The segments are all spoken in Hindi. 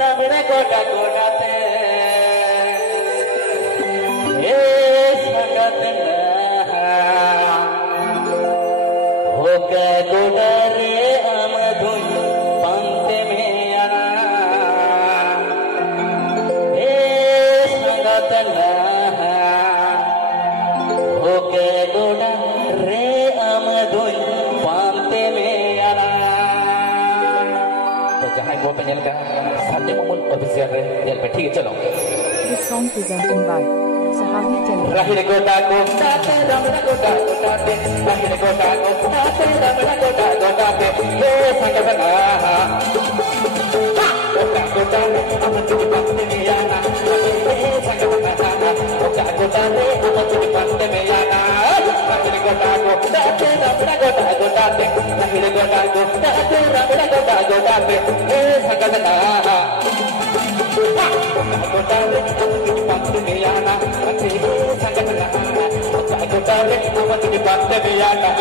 रमण गोटा गोटाते ए संगत हो गए गोटा रे अमधुन पंते में आना ए संगत हो गए गोटा रे अमधुन पंते में आना तो जहाँ वो पे का साथे मोमन ऑफिशियल रे ये पे ठीक है चलो। This song presented by Sahavi Television. Rahir goda goda te ramna goda goda te rahir goda goda te ramna goda goda te he sangatana goda goda re amat ki baat mein aana he sangatana goda goda re amat ki baat mein aana rahir goda goda te ramna goda goda te rahir goda goda te ramna goda goda te he sangatana goda re amat ki baat mein aana संगतना गोटा रे अमत की बात में आना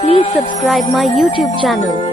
Please subscribe my YouTube channel.